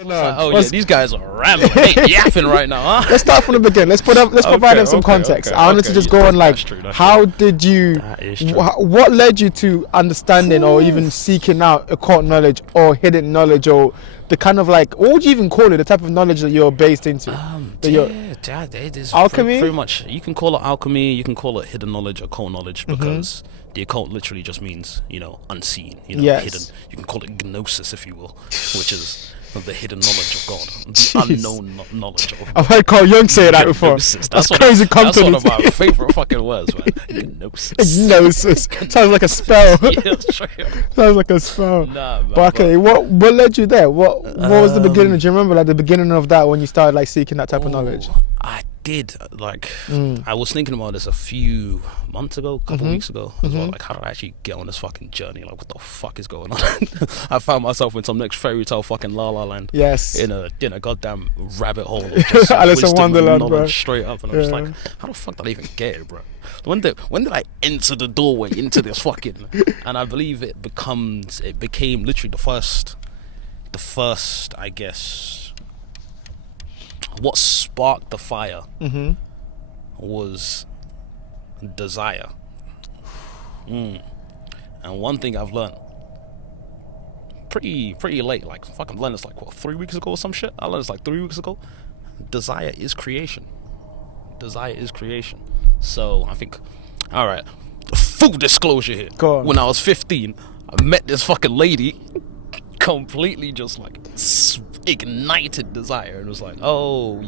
These guys are rambling, they yapping right now, huh? Let's start from the beginning. Let's provide them some context. I wanted to just go on like, how did you, what led you to understanding or even seeking out occult knowledge or hidden knowledge, or the kind of like, what would you even call it, the type of knowledge that you're based into? Alchemy? Pretty much. You can call it alchemy, you can call it hidden knowledge, occult knowledge, because the occult literally just means, unseen, hidden. You can call it gnosis, if you will, which is the hidden knowledge of God, the unknown knowledge of God. I've heard Carl Jung say that before. That's crazy. That's one of my favorite fucking words, man. Gnosis. Gnosis. Sounds like a spell. Yeah, straight up. Sounds like a spell. Nah, man, but okay, what led you there? What was the beginning? Do you remember like the beginning of that when you started like seeking that type of knowledge? I did. I was thinking about this a few months ago, a couple weeks ago as well. Like, how did I actually get on this fucking journey? Like, what the fuck is going on? I found myself in some next fairy tale fucking La La Land. Yes. In a goddamn rabbit hole of just Alice in Wonderland, bro. Straight up, and I was like, how the fuck did I even get it, bro? When did I enter the doorway into this fucking? And I believe it became literally the first, I guess. What sparked the fire was desire. And one thing I've learned pretty late, like fucking learned this like 3 weeks ago or some shit. I learned this like 3 weeks ago. Desire is creation. So I think, all right, full disclosure here. Go on. When I was 15, I met this fucking lady, completely just like ignited desire, and was like, oh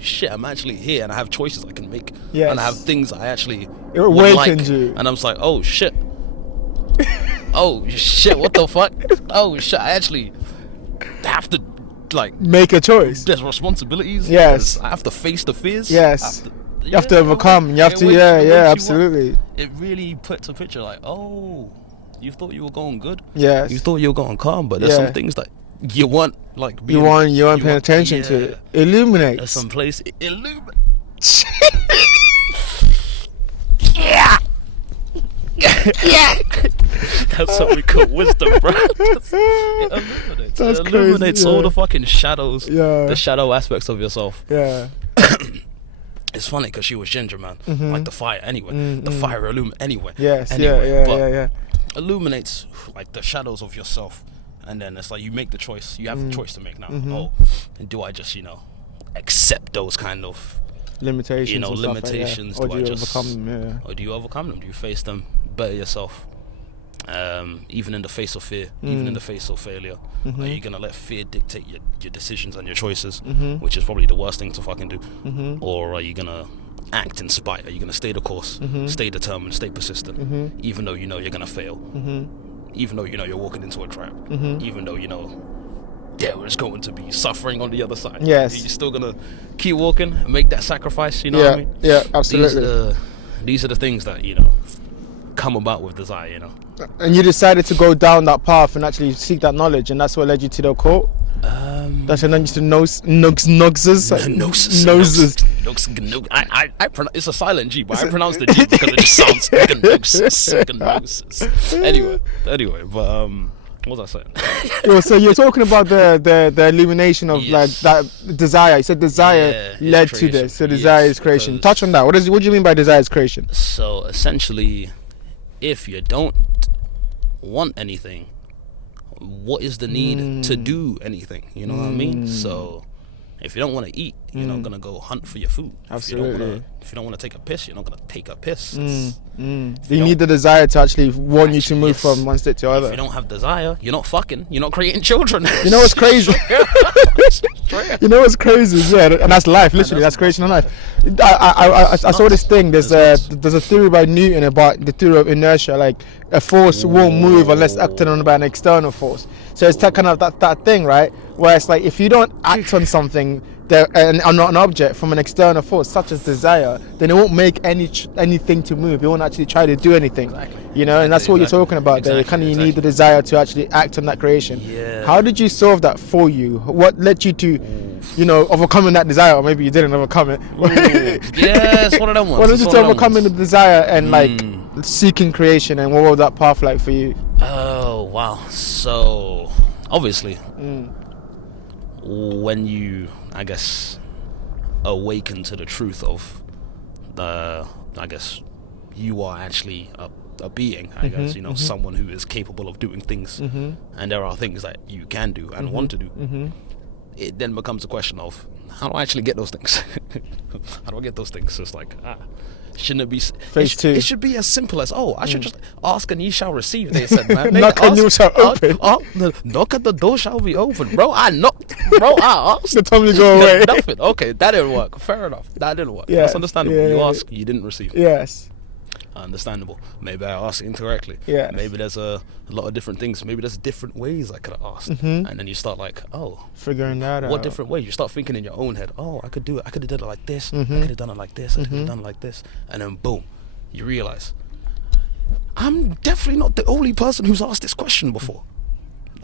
shit, I'm actually here and I have choices I can make. Yes. And I have things I actually it awakened like. you. And I was like, oh shit. Oh shit, what the fuck? Oh shit, I actually have to like make a choice. There's responsibilities. Yes. I have to face the fears. Yes. You have to overcome. You have to, absolutely. It really puts a picture like, oh, you thought you were going good. Yes. You thought you were going calm, but there's some things that you want, like you weren't paying attention to. It illuminates. There's some place illuminate. Yeah. That's what we call wisdom, bro. It illuminates. That's it illuminates crazy, all the fucking shadows. Yeah. The shadow aspects of yourself. Yeah. It's funny because she was ginger, man. Like the fire, anyway. The fire illuminates anyway. Yes. Anyway, Yeah. Illuminates like the shadows of yourself, and then it's like you make the choice. You have the choice to make now. Oh, and do I just accept those kind of limitations? Limitations. Or do you overcome them? Yeah. Or do you overcome them? Do you face them? Better yourself. Even in the face of fear, even in the face of failure, are you gonna let fear dictate your decisions and your choices, which is probably the worst thing to fucking do? Or are you gonna act in spite? Are you gonna stay the course, stay determined, stay persistent, even though you know you're gonna fail, even though you know you're walking into a trap, even though you know there is going to be suffering on the other side? Yes. You're still gonna keep walking and make that sacrifice. You know what I mean? Yeah, absolutely. These are the things that come about with desire. And you decided to go down that path and actually seek that knowledge, and that's what led you to the occult. That's when you to noses. It's a silent G, but I pronounce the G because it just sounds gnosis. Anyway, but what was I saying? So you're talking about the illumination of like that desire. You said desire led to this. So desire is creation. Touch on that. What do you mean by desire is creation? So essentially, if you don't want anything, what is the need to do anything? You know what I mean? So if you don't want to eat, you're not gonna go hunt for your food. Absolutely. If you don't want to take a piss, you're not gonna take a piss. You need the desire to actually want you to move from one state to the other. If you don't have desire, you're not fucking. You're not creating children. You know what's crazy? You know what's crazy? Yeah, and that's life. Literally, that's creation of life. I saw this thing. There's a theory by Newton about the theory of inertia. Like a force won't move unless acted on by an external force. So it's that kind of that thing, right? Where it's like if you don't act on something and not an object from an external force such as desire, then it won't make anything to move. It won't actually try to do anything. Exactly. And that's what you're talking about there. You need the desire to actually act on that creation. How did you solve that for you? What led you to overcoming that desire? Or maybe you didn't overcome it. Yeah, it's one of them ones. What led you to overcoming the desire and like seeking creation, and what was that path like for you? Oh wow. So obviously when you, I guess, awaken to the truth of I guess you are actually a being, I guess, someone who is capable of doing things, and there are things that you can do and want to do. It then becomes a question of, how do I actually get those things? How do I get those things? So it's like, shouldn't it be phase 2? It should be as simple as, I should just ask and ye shall receive, they said, man. Knock and you shall open. Knock and the door shall be open. Bro, I knocked. Bro, I asked. The time you go away. Nothing. Okay, that didn't work. Fair enough. That didn't work. That's understandable. You ask, you didn't receive. Yes. Understandable. Maybe I asked incorrectly. Yes. Maybe there's a lot of different things. Maybe there's different ways I could have asked. And then you start like, figuring that out. What different way? You start thinking in your own head, I could do it. I could have done it like this. I could have done it like this. I could have done it like this. And then boom, you realize, I'm definitely not the only person who's asked this question before.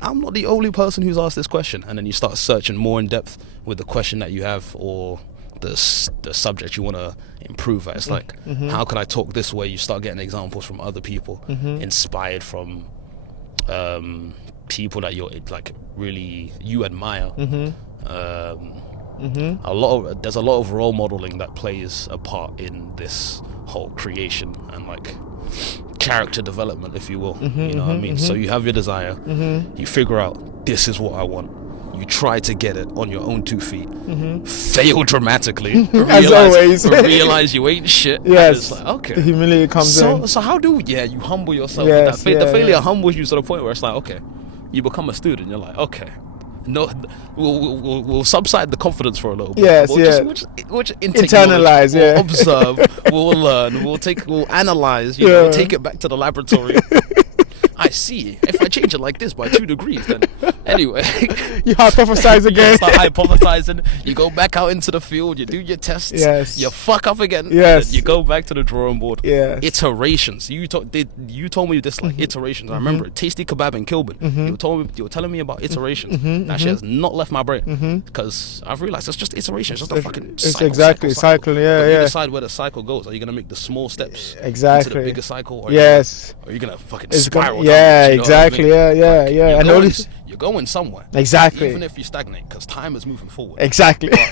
I'm not the only person who's asked this question. And then you start searching more in depth with the question that you have, or the subject you want to improve at. It's like, how can I talk this way? You start getting examples from other people, inspired from people that you're like really you admire. There's a lot of role modeling that plays a part in this whole creation and like character development, if you will. You know what I mean? So you have your desire, you figure out, this is what I want. You try to get it on your own 2 feet, fail dramatically, as always, realize you ain't shit. Yes, it's like, okay. The humility comes in. So how do you humble yourself? With that. The failure humbles you to the point where it's like, okay, you become a student. You're like, okay, no, we'll subside the confidence for a little bit. Yes, we'll just internalize, we'll observe, we'll learn, we'll analyze. We'll take it back to the laboratory. I see. If I change it like this by 2 degrees, then anyway. You hypothesize again. You start hypothesizing. You go back out into the field. You do your tests. Yes. You fuck up again. Yes. And then you go back to the drawing board. Yes. Iterations. You told me this, like iterations. I remember it. Tasty Kebab in Kilburn. You were telling me about iterations. That shit has not left my brain, because I've realized it's just iterations. It's just a fucking cycle. Exactly cycle. Yeah, but yeah. You decide where the cycle goes. Are you gonna make the small steps exactly into the bigger cycle? Or yes. Are you gonna fucking spiral? Yeah, exactly. I mean? Yeah. You're going somewhere. Exactly. Even if you stagnate, because time is moving forward. Exactly. Damn,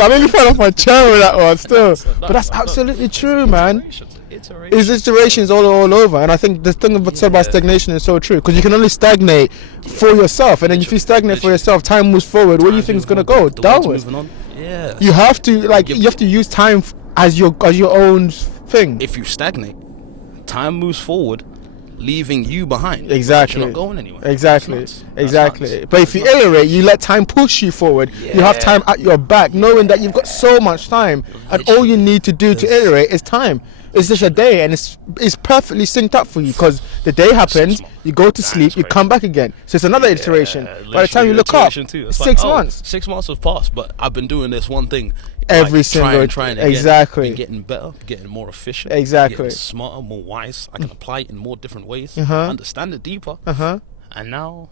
I really fell off my chair with that one still. But that's absolutely true, man. It's iterations all over, and I think the thing said about stagnation is so true, because you can only stagnate for yourself, and then if you stagnate for yourself, time moves forward. Where do you think it's gonna go? Downwards. Yeah. You have to use time as your own thing. If you stagnate, time moves forward, leaving you behind. Exactly. You're not going anywhere. Exactly. But if you iterate, you let time push you forward. You have time at your back, knowing that you've got so much time, and all you need to do to iterate is time. It's just a day, and it's perfectly synced up for you, because the day happens, you go to sleep, you come back again. So it's another iteration. By the time you look up, 6 months. 6 months have passed, but I've been doing this one thing every single trying exactly. Been getting better, getting more efficient, exactly, getting smarter, more wise. I can apply it in more different ways, understand it deeper, and now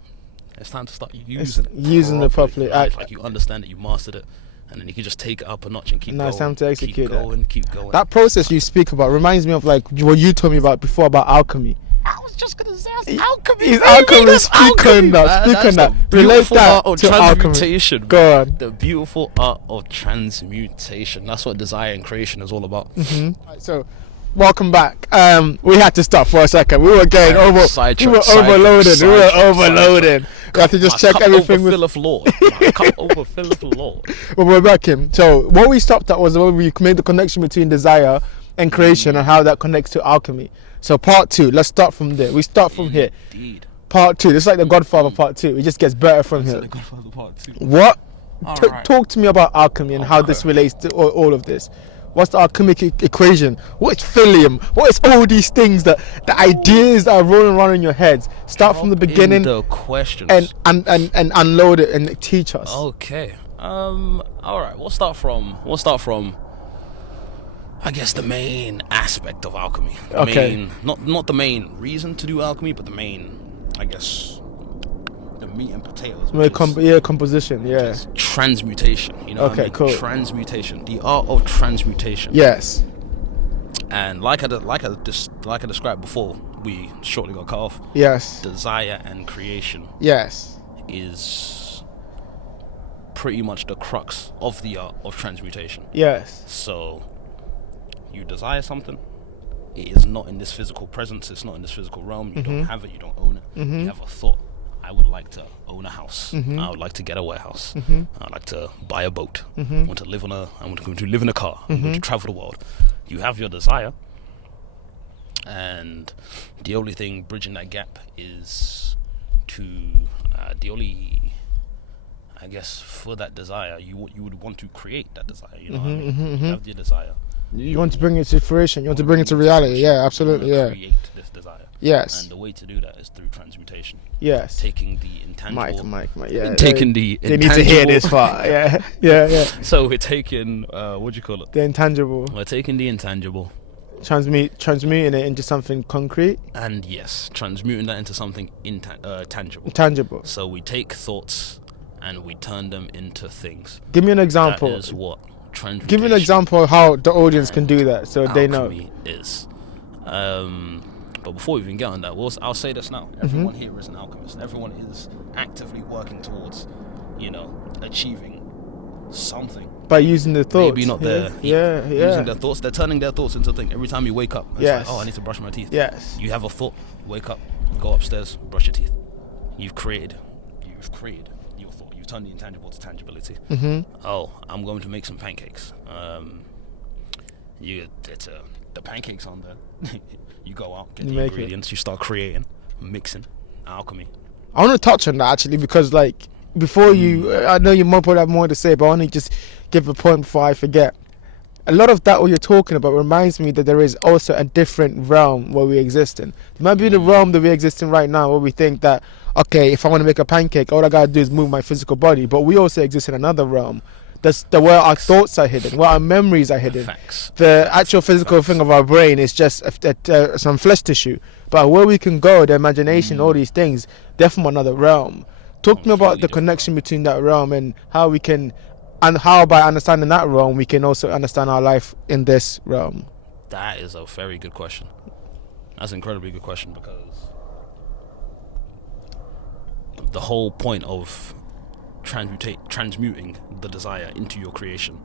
it's time to start using it properly. Like you understand it, you mastered it, and then you can just take it up a notch and keep going. It's time to execute keep going. That process you speak about reminds me of like what you told me about before about alchemy. I was just gonna say alchemy. He's alchemy. Speak on that. Relate that to transmutation. Alchemy. Go on. The beautiful art of transmutation. That's what desire and creation is all about. So, welcome back. We had to stop for a second. We were getting overloaded. We were overloaded. We had to just check everything. Full of Lord. Overfill of Lord. But we're back in. So what we stopped at was when we made the connection between desire and creation and how that connects to alchemy. So part 2, let's start from there. We start from here. Part 2, it's like the Godfather part 2. It just gets better from here. What? Talk to me about alchemy and how this relates to all of this. What's the alchemic equation? What is philium? What is all these things, the ideas that are rolling around in your heads? Start from the beginning the questions. and unload it and teach us. Okay. All right. We'll start from I guess the main aspect of alchemy. Not the main reason to do alchemy, but the main, I guess, the meat and potatoes. Composition. Yeah. Transmutation. You know. Okay. Cool. Transmutation. The art of transmutation. Yes. And like I described before, we shortly got cut off. Yes. Desire and creation. Yes. is pretty much the crux of the art of transmutation. Yes. So you desire something, it is not in this physical presence, it's not in this physical realm, you don't have it, you don't own it. You have a thought. I would like to own a house. I would like to get a warehouse. I would like to buy a boat. I want to live I want to live in a car. I want to travel the world. You have your desire, and the only thing bridging that gap is to I guess for that desire, you would want to create that desire. You know what I mean? You have the desire. You want to bring it to fruition. You want to bring it to reality. Yeah, absolutely. Yeah. Create this desire. Yes. And the way to do that is through transmutation. Yes. Taking the intangible. Mike. Yeah. Taking the They intangible. need to hear this part. Yeah. So we're taking what do you call it? The intangible. We're taking the intangible. Transmuting it into something concrete. And yes, transmuting that into something tangible. Tangible. So we take thoughts and we turn them into things. Give me an example. That is what transmutation. Give me an example of how the audience can do that, so they know. Is. But before we even get on that, I'll say this now. Everyone here is an alchemist. Everyone is actively working towards, achieving something. By using the thoughts. Maybe not using their thoughts. They're turning their thoughts into things. Every time you wake up, it's like, oh, I need to brush my teeth. Yes. You have a thought, wake up, go upstairs, brush your teeth. You've created your thought. You've turned the intangible to tangibility. Oh, I'm going to make some pancakes. The pancakes on there. You go out, get the ingredients, you start creating, mixing, alchemy. I want to touch on that actually, because before I know you might have more to say, but I want to just give a point before I forget. A lot of that what you're talking about reminds me that there is also a different realm where we exist in. It might be the realm that we exist in right now, where we think that, okay, if I want to make a pancake, all I gotta do is move my physical body. But we also exist in another realm. That's where our thoughts are hidden, where our memories are hidden. Facts. The actual physical thing of our brain is just some flesh tissue. But where we can go, the imagination, all these things, they're from another realm. Talk to me about the connection between that realm and how we can, and how by understanding that realm, we can also understand our life in this realm. That is a very good question. That's an incredibly good question, because the whole point of transmuting the desire into your creation